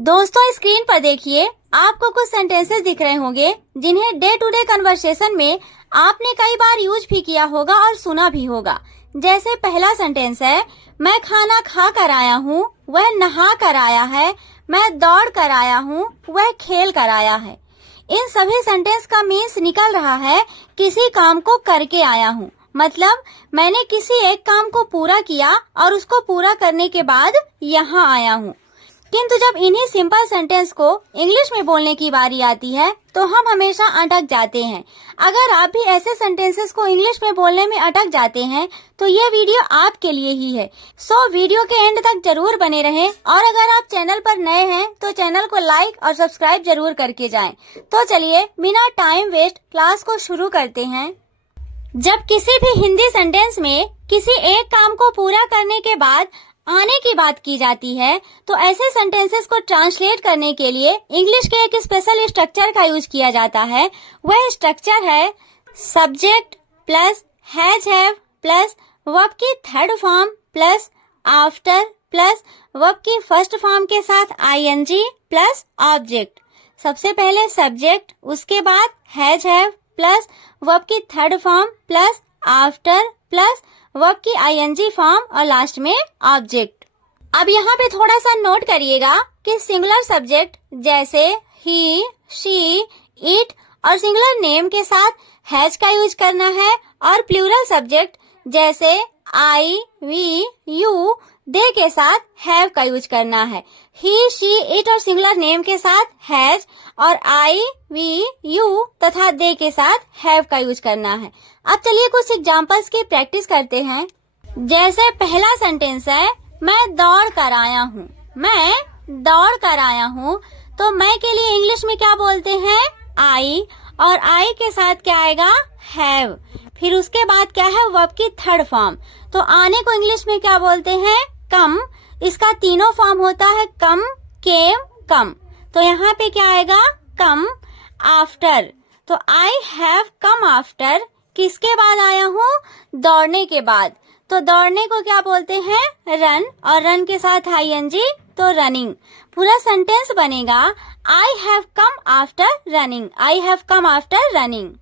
दोस्तों स्क्रीन पर देखिए, आपको कुछ सेंटेंसेस दिख रहे होंगे जिन्हें डे टू डे कन्वर्सेशन में आपने कई बार यूज भी किया होगा और सुना भी होगा। जैसे पहला सेंटेंस है, मैं खाना खा कर आया हूँ, वह नहा कर आया है, मैं दौड़ कर आया हूँ, वह खेल कर आया है। इन सभी सेंटेंस का मीन्स निकल रहा है किसी काम को करके आया हूँ, मतलब मैंने किसी एक काम को पूरा किया और उसको पूरा करने के बाद यहाँ आया हूँ। किंतु जब इन्हीं सिंपल सेंटेंस को इंग्लिश में बोलने की बारी आती है तो हम हमेशा अटक जाते हैं। अगर आप भी ऐसे सेंटेंसेस को इंग्लिश में बोलने में अटक जाते हैं तो ये वीडियो आपके लिए ही है। सो वीडियो के एंड तक जरूर बने रहें और अगर आप चैनल पर नए हैं तो चैनल को लाइक और सब्सक्राइब जरूर करके जाएं। तो चलिए बिना टाइम वेस्ट क्लास को शुरू करते हैं। जब किसी भी हिंदी सेंटेंस में किसी एक काम को पूरा करने के बाद आने की बात की जाती है तो ऐसे सेंटेंसेस को ट्रांसलेट करने के लिए इंग्लिश के एक स्पेशल स्ट्रक्चर का यूज किया जाता है। वह स्ट्रक्चर है subject plus has have plus verb की third form plus after plus verb की फर्स्ट फॉर्म के साथ आईएनजी प्लस ऑब्जेक्ट। सबसे पहले सब्जेक्ट, उसके बाद हैज हैव प्लस वर्ब की third form plus after plus verb की आईएनजी फॉर्म और लास्ट में ऑब्जेक्ट। अब यहाँ पे थोड़ा सा नोट करिएगा कि सिंगुलर सब्जेक्ट जैसे ही, शी, इट और सिंगुलर नेम के साथ हैज का यूज करना है और प्लूरल सब्जेक्ट जैसे आई, वी, यू, दे के साथ हैव का यूज करना है। ही, शी, इट और सिंगुलर नेम के साथ हैज और आई, वी, यू तथा दे के साथ हैव का यूज करना है। अब चलिए कुछ एग्जांपल्स की प्रैक्टिस करते हैं। जैसे पहला सेंटेंस है, मैं दौड़ कर आया हूँ। मैं दौड़ कर आया हूँ तो मैं के लिए इंग्लिश में क्या बोलते हैं? आई, और आई के साथ क्या आएगा? हैव। फिर उसके बाद क्या है? वर्ब की थर्ड फॉर्म। तो आने को इंग्लिश में क्या बोलते हैं? कम। इसका तीनों फॉर्म होता है कम, केम, कम। तो यहाँ पे क्या आएगा? Come after. तो आई हैव कम आफ्टर किसके बाद आया हूँ? दौड़ने के बाद। तो दौड़ने को क्या बोलते हैं? रन, और रन के साथ आईएनजी तो रनिंग। पूरा सेंटेंस बनेगा I have come after running. I have come after running.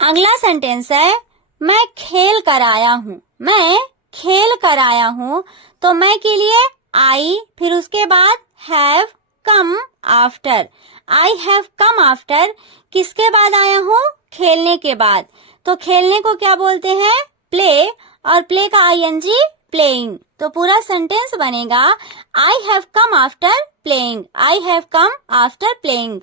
अगला सेंटेंस है, मैं खेल कर आया हूँ। मैं खेल कर आया हूँ तो मैं के लिए आई, फिर उसके बाद have come after. I have come after किसके बाद आया हूँ? खेलने के बाद। तो खेलने को क्या बोलते हैं? प्ले, और प्ले का आईएनजी प्लेइंग। तो पूरा सेंटेंस बनेगा I have come after playing. I have come after playing.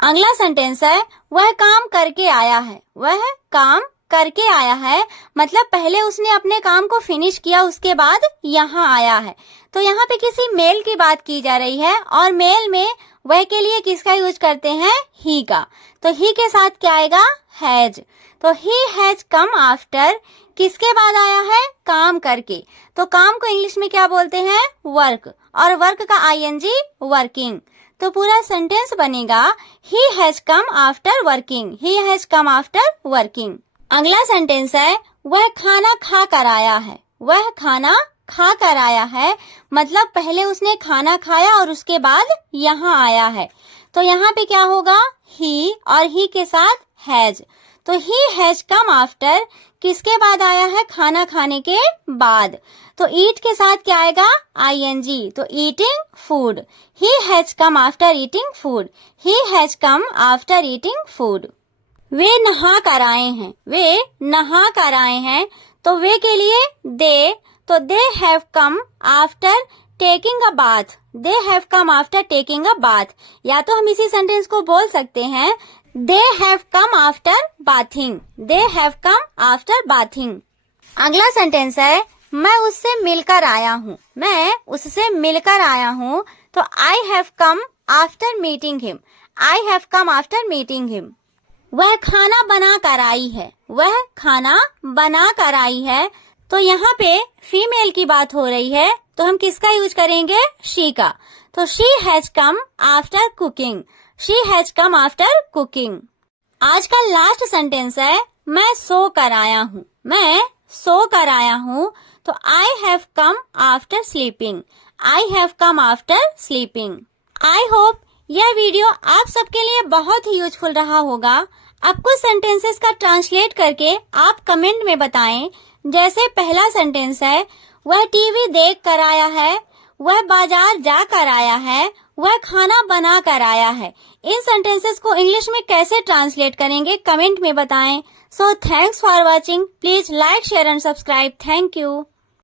अगला सेंटेंस है, वह काम करके आया है। वह काम करके आया है मतलब पहले उसने अपने काम को फिनिश किया, उसके बाद यहाँ आया है। तो यहाँ पे किसी मेल की बात की जा रही है और मेल में वह के लिए किसका यूज करते हैं? ही का। तो ही के साथ क्या आएगा? हैज। तो ही हैज कम आफ्टर किसके बाद आया है? काम करके। तो काम को इंग्लिश में क्या बोलते हैं? वर्क, और वर्क का आईएनजी वर्किंग। तो पूरा सेंटेंस बनेगा ही has come after working. He has come after working. अगला सेंटेंस है, वह खाना खा कर आया है। वह खाना खा कर आया है मतलब पहले उसने खाना खाया और उसके बाद यहाँ आया है। तो यहाँ पे क्या होगा? ही, और ही के साथ हैज। तो ही हैज कम आफ्टर किसके बाद आया है? खाना खाने के बाद। तो ईट के साथ क्या आएगा? आईएनजी। तो eating food. He has come after eating food. He has come after eating food. वे नहा कर आए हैं। वे नहा कर आए हैं तो वे के लिए दे, तो they have come after taking a bath. They have come after taking a bath. या तो हम इसी सेंटेंस को बोल सकते हैं they have come after bathing. They have come after bathing. अगला सेंटेंस है, मैं उससे मिलकर आया हूँ। मैं उससे मिलकर आया हूँ तो I have come after meeting him. I have come after meeting him. वह खाना बना कर आई है। वह खाना बना कर आई है तो यहाँ पे फीमेल की बात हो रही है तो हम किसका यूज करेंगे? शी का। तो she has come after cooking. She has come after cooking. आज का लास्ट सेंटेंस है, मैं सो कर आया हूँ। मैं सो कर आया हूँ तो I have come after sleeping. I have come after sleeping. I hope यह वीडियो आप सबके लिए बहुत ही यूजफुल रहा होगा। अब कुछ सेंटेंसेस का ट्रांसलेट करके आप कमेंट में बताएं। जैसे पहला सेंटेंस है, वह टीवी देख कर आया है, वह बाजार जा कर आया है, वह खाना बना कर आया है। इन सेंटेंसेस को इंग्लिश में कैसे ट्रांसलेट करेंगे कमेंट में बताएं। So thanks for watching. Please like, share and subscribe. Thank you.